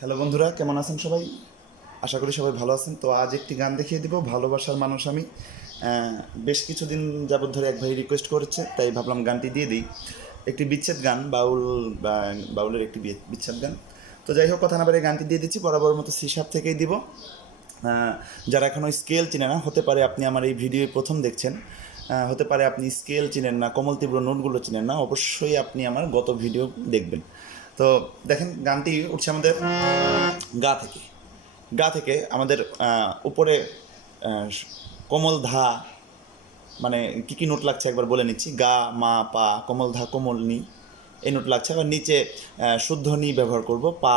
Hello বন্ধুরা, কেমন আছেন সবাই? আশা করি সবাই ভালো আছেন। তো আজ একটি গান দেখিয়ে দিব, ভালোবাসার মানুষ আমি। বেশ কিছুদিন যাবত ধরে এক ভাই রিকোয়েস্ট করেছে, তাই ভাবলাম গানটি দিয়ে দিই। একটি বিচ্ছেদ গান, বাউলের একটি বিচ্ছেদ গান। তো যাই হোক, কথা না বাড়িয়ে গানটি দিয়ে দিচ্ছি, বরাবর মতো সি শার্প থেকেই দিব। যারা এখনও স্কেল চিনে না, হতে পারে আপনি আমার এই ভিডিও প্রথম দেখছেন, হতে পারে আপনি স্কেল চিনেন না, কমল তীব্র নোটগুলো চিনেন না, অবশ্যই আপনি আমার গত ভিডিও দেখবেন। তো দেখেন, গানটি উঠছে আমাদের গা থেকে। আমাদের উপরে কোমল ধা, মানে কী কী নোট লাগছে একবার বলে নিচ্ছি। গা, মা, পা, কোমল ধা, কোমল নি, এই নোট লাগছে। আবার নিচে শুদ্ধ নি ব্যবহার করব, পা,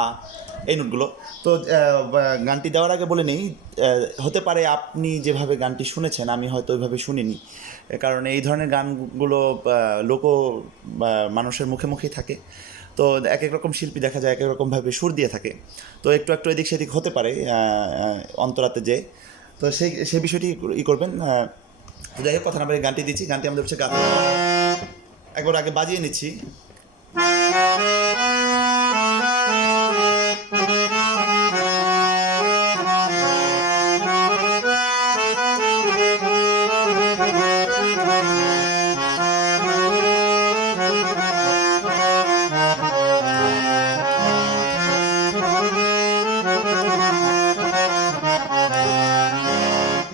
এই নোটগুলো। তো গানটি দেওয়ার আগে বলে নেই, হতে পারে আপনি যেভাবে গানটি শুনেছেন আমি হয়তো ওইভাবে শুনিনি, কারণ এই ধরনের গানগুলো লোক মানুষের মুখে মুখেই থাকে। তো এক এক রকম শিল্পী দেখা যায় এক এক রকমভাবে সুর দিয়ে থাকে, তো একটু একটু এদিক সেদিক হতে পারে অন্তরাতে যে। তো সেই বিষয়টি করবেন। তো যাই হোক, কথা না বলে গানটি দিচ্ছি। গানটি আমাদের হচ্ছে গান, একবার আগে বাজিয়ে নিচ্ছি।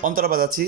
অন্তরা বাজাচ্ছি।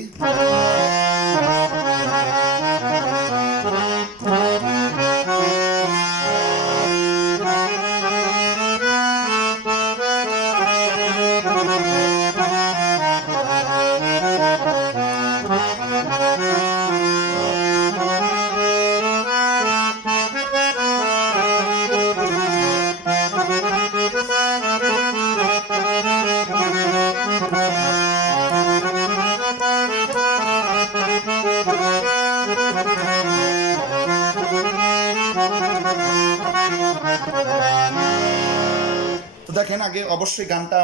তো দেখেন, আগে অবশ্যই গানটা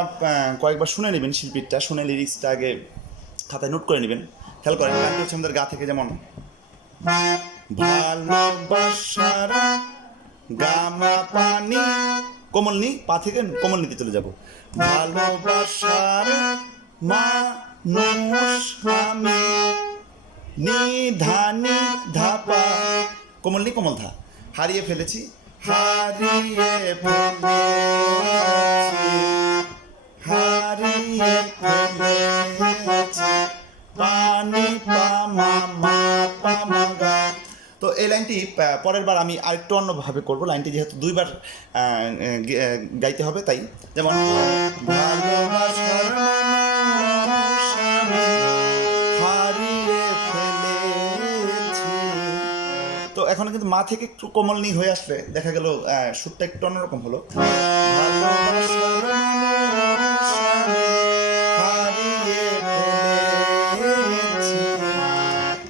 কয়েকবার শুনে নেবেন, শিল্পীরটা শুনে লিরিক্সটা আগে খাতায় নোট করে নেবেন। খেয়াল করেন, গানটি হচ্ছে আমাদের গা থেকে, যেমন ভালোবাসার গামা পানি, কোমল নি, পা থেকে কোমল নিতে চলে যাব। ভালোবাসার মানুষ আমি, নিধানি ধাপা, কোমল নি কোমল ধা, হারিয়ে ফেলেছি, হারিয়ে ফেলেছি, হারিয়ে ফেলেছি, পানি পামা মা পামা গা। তো এই লাইনটি পরের বার আমি আরেকটু অন্যভাবে করবো, লাইনটি যেহেতু দুইবার গাইতে হবে, তাই যেমন ভালোবাসার মানুষ আমি, হারিয়ে ফেলেছি। তো এখন কিন্তু মা থেকে একটু কোমল নি হয়ে আসলে দেখা গেল সুরটা একটু অন্যরকম হলো। ভালোবাসার মানুষ আমি, হারিয়ে ফেলেছি।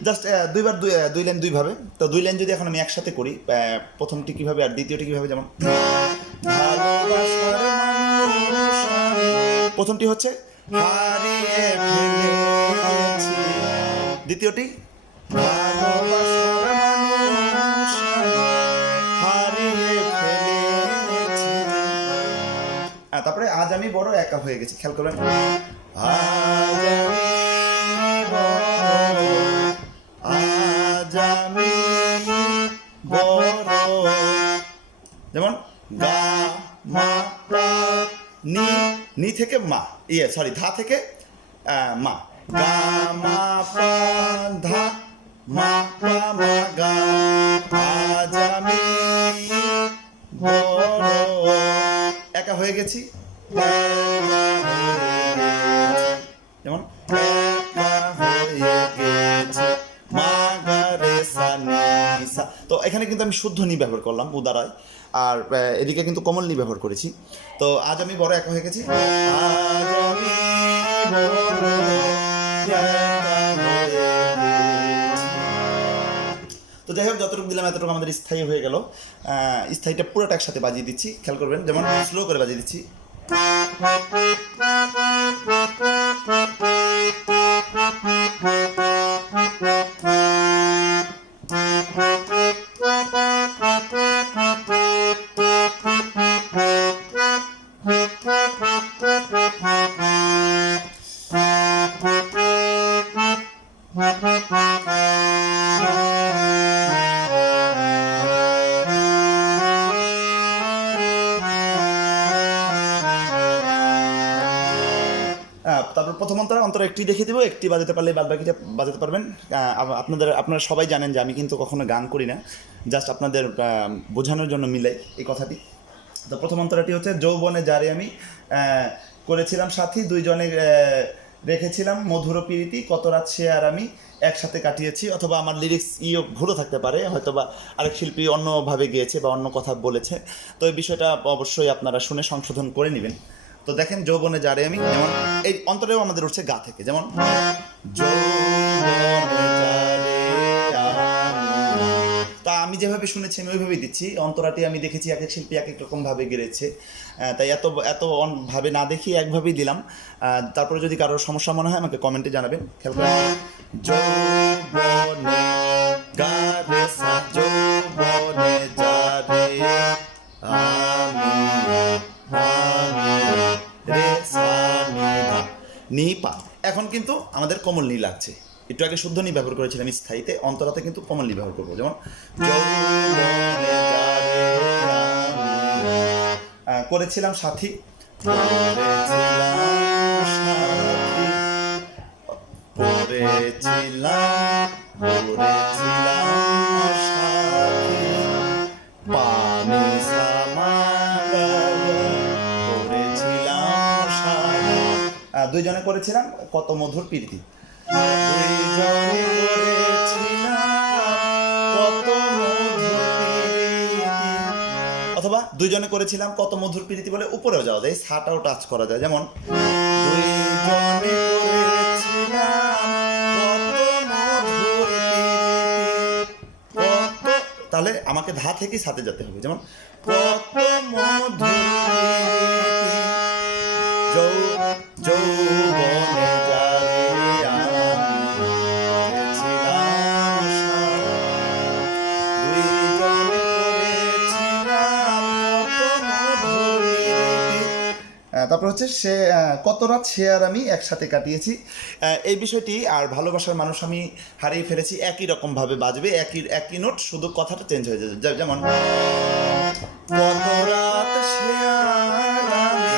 জাস্ট দুইবার দুই লাইন দুইভাবে। তো দুই লাইন যদি এখন আমি একসাথে করি, প্রথমটি কীভাবে আর দ্বিতীয়টি কীভাবে, যেমন ভালোবাসার মানুষ আমি, প্রথমটি হচ্ছে হারিয়ে ফেলেছি, দ্বিতীয়টি ভালোবাসার মানুষ আমি, হারিয়ে ফেলেছি। তারপরে আজ আমি বড় একা হয়ে গেছি, খেয়াল করবেন। আজ আমি বড়, যেমন গা মা পা নি, নি থেকে মা, ধা থেকে মা, গা মা পা ধা মা পা মা গা, আজ আমি বড় একা হয়ে গেছি, যেমন একা হয়ে গেছি, মা গা রে সা নি সা। তো এখানে কিন্তু আমি শুদ্ধ নি ব্যবহার করলাম উদারায়, আর এদিকে কিন্তু কোমল নি ব্যবহার করেছি। তো আজ আমি বড় একা হয়ে গেছি, আজ আমি বড় একা হয়ে গেছি। তো যাই হোক, যতটুকু দিলাম এতটুকু আমাদের স্থায়ী হয়ে গেল। স্থায়ীটা পুরোটা একসাথে বাজিয়ে দিচ্ছি, খেয়াল করবেন, যেমন স্লো করে বাজিয়ে দিচ্ছি। তারপর প্রথম অন্তরা একটি দেখিয়ে দেবো, একটি বাজাতে পারলে বাদ বাকিটা বাজাতে পারবেন। আপনারা সবাই জানেন যে আমি কিন্তু কখনো গান করি না, জাস্ট আপনাদের বোঝানোর জন্য মিলাই এই কথাটি। তো প্রথম অন্তরাটি হচ্ছে, যৌবনে যারে আমি করেছিলাম সাথী, দুইজনে রেখেছিলাম মধুর প্রীতি, কত রাত সে আর আমি একসাথে কাটিয়েছি। অথবা আমার লিরিক্স ভুলও থাকতে পারে, হয়তো বা আরেক শিল্পী অন্যভাবে গিয়েছে বা অন্য কথা বলেছে, তো এই বিষয়টা অবশ্যই আপনারা শুনে সংশোধন করে নেবেন। তো দেখেন, যৌবনে যারে আমি, যেমন এই অন্তরেও আমাদের উঠছে গা থেকে, যেমন যৌবনে যারে আমি। তা আমি যেভাবে শুনেছি আমি ওইভাবেই দিচ্ছি। অন্তরাটি আমি দেখেছি এক এক শিল্পী এক এক রকমভাবে গেড়েছে, তাই এত ভাবে না দেখিয়ে একভাবেই দিলাম। তারপরে যদি কারোর সমস্যা মনে হয় আমাকে কমেন্টে জানাবেন। খেয়াল করে, যৌবনে গারে সা, যৌবনে যারে আমি, রে সা নি পা। এখন কিন্তু আমাদের কমল নি লাগছে, একটু আগে শুদ্ধ নি ব্যবহার করেছিলাম স্থায়ীতে, অন্তরাতে কিন্তু কমল নি ব্যবহার করবো। যেমন করেছিলাম সাথী, দুইজনে করেছিলাম কত মধুর প্রীতি, দুইজনে করেছিলাম কত মধুর প্রীতি। অথবা দুইজনে করেছিলাম কত মধুর প্রীতি বলে উপরেও যাওয়া যায়, ছাটাও টাচ করা যায়। যেমন দুইজনে করেছিলাম কত মধুর প্রীতি, কত, তাহলে আমাকে ধা থেকেই সাথে যেতে হবে। যেমন কত মধুর প্রীতি, যৌবনে যারে আমি করেছিলাম দুইজনে করেছিলাম কত মধুর প্রীতি। তারপর হচ্ছে সে কত রাত সে আর আমি একসাথে কাটিয়েছি। এই বিষয়টি আর ভালোবাসার মানুষ আমি হারিয়ে ফেলেছি একই রকমভাবে বাজবে, একই নোট, শুধু কথাটা চেঞ্জ হয়ে যাবে। যেমন কত রাত সে আর আমি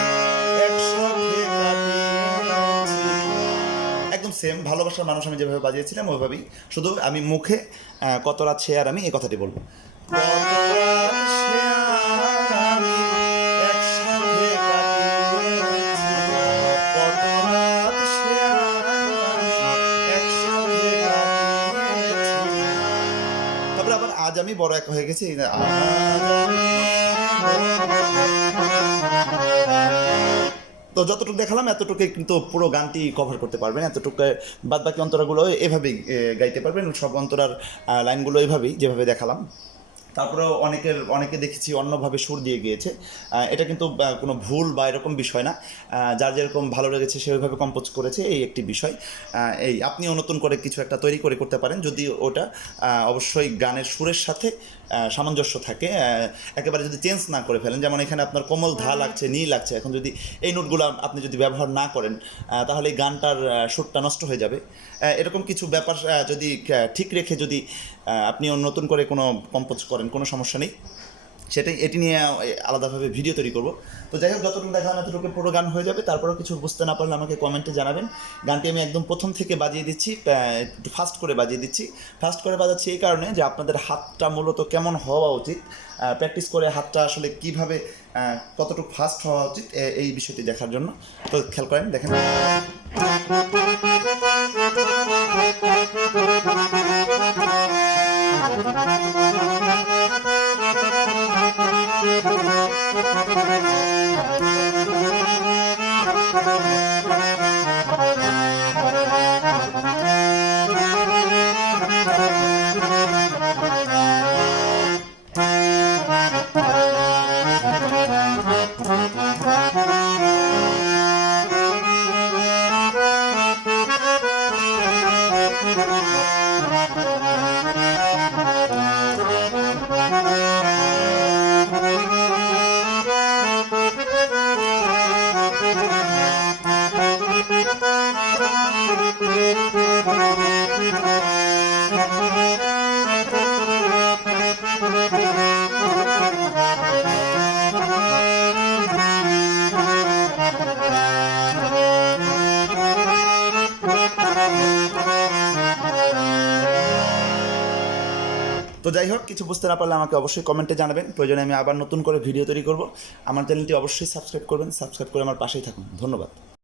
একসাথে কাটিয়েছি, একদম সেম ভালোবাসার মানুষ আমি যেভাবে বাজিয়েছিলাম ওইভাবেই, শুধু আমি মুখে কত রাত সে আর আমি এই কথাটি বলবো। কত রাত সে আর আমি একসাথে কাটিয়েছি, কত রাত সে আর আমি একসাথে কাটিয়েছি। তারপরে আবার আজ আমি বড় এক হয়ে গেছি, তো যতটুকু দেখালাম এতটুকু কিন্তু পুরো গানটি কভার করতে পারবেন, এতটুকু বাদ বাকি অন্তরাগুলো এভাবেই গাইতে পারবেন, সব অন্তরার লাইনগুলো এভাবেই যেভাবে দেখালাম। তারপরেও অনেকে দেখেছি অন্যভাবে সুর দিয়ে গিয়েছে, এটা কিন্তু কোনো ভুল বা এরকম বিষয় না, যার যেরকম ভালো লেগেছে সেভাবে কম্পোজ করেছে, এই একটি বিষয়। এই আপনিও নতুন করে কিছু একটা তৈরি করতে পারেন, যদি ওটা অবশ্যই গানের সুরের সাথে সামঞ্জস্য থাকে, একেবারে যদি চেঞ্জ না করে ফেলেন। যেমন এখানে আপনার কোমল ধা লাগছে, নি লাগছে, এখন যদি এই নোটগুলো আপনি যদি ব্যবহার না করেন তাহলে এই গানটার সুরটা নষ্ট হয়ে যাবে। এরকম কিছু ব্যাপার যদি ঠিক রেখে যদি আপনি নতুন করে কোনো কম্পোজ করেন, কোনো সমস্যা নেই, এটি নিয়ে আলাদাভাবে ভিডিও তৈরি করব। তো যাই হোক, যতটুকু দেখালাম এতটুকু পুরো গান হয়ে যাবে। তারপরেও কিছু বুঝতে না পারলে আমাকে কমেন্টে জানাবেন। গানটি আমি একদম প্রথম থেকে বাজিয়ে দিচ্ছি, একটু ফাস্ট করে বাজিয়ে দিচ্ছি। ফাস্ট করে বাজাচ্ছি এই কারণে যে আপনাদের হাতটা মূলত কেমন হওয়া উচিত, প্র্যাকটিস করে হাতটা আসলে কীভাবে কতটুকু ফাস্ট হওয়া উচিত এই বিষয়টি দেখার জন্য। তো খেয়াল করেন, দেখেন। তো যাই হোক, কিছু বুঝতে না পারলে আমাকে অবশ্যই কমেন্টে জানাবেন, প্রয়োজনে আমি আবার নতুন করে ভিডিও তৈরি করব। আমার চ্যানেলটি অবশ্যই সাবস্ক্রাইব করবেন, সাবস্ক্রাইব করে আমার পাশেই থাকুন। ধন্যবাদ।